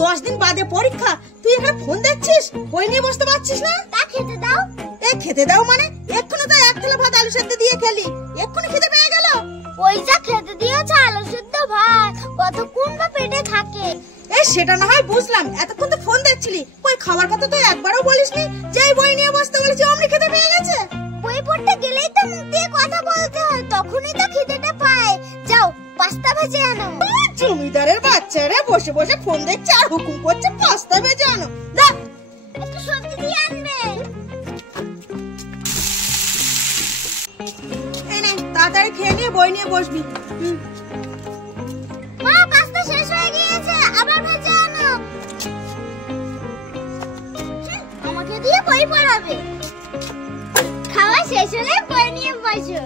10 দিন বাদে পরীক্ষা, তুই এখানে ফোন দেখছিস, বই নিয়ে বসতে পারছিস না? তা খেতে দাও। খেতে দাও মানে? এক্ষুনি তো 1 থালা ভাত আলু সেদ্ধ দিয়ে খেলি, এক্ষুনি খেতে পেয়ে গেল। ওই যা খেতে দিয়েছ আলু সেদ্ধ ভাত, কতক্ষণ বা পেটে থাকে? সেটা না হয় বুঝলাম, এতক্ষণ তো ফোন দেখছিলি, ওই খাবার কথা তো একবারও বলিসনি। যেই বই নিয়ে বসতে বলেছি অমনি খেতে পেয়ে গেছে। বই পড়তে গেলেই তো মুখ দিয়ে কথা বলতে হয়, তখনই তো খিদেটা পায়। যাও পাস্তা ভেজে আনো। জমিদারের বাচ্চারা বসে বসে ফোন দেখছে আর হুকুম করছে পাস্তা ভেজে আনো। দা একটু সবজি দিয়ে আনবে। এই নে, তাড়াতাড়ি খেয়ে নিয়ে বই নিয়ে বসবি। মা পাস্তা শেষ হয়ে গিয়েছে, আবার ভেজে আনো। আমাকে দিয়ে বই পড়াবে। খাওয়া শেষ হলে বই নিয়ে বসো।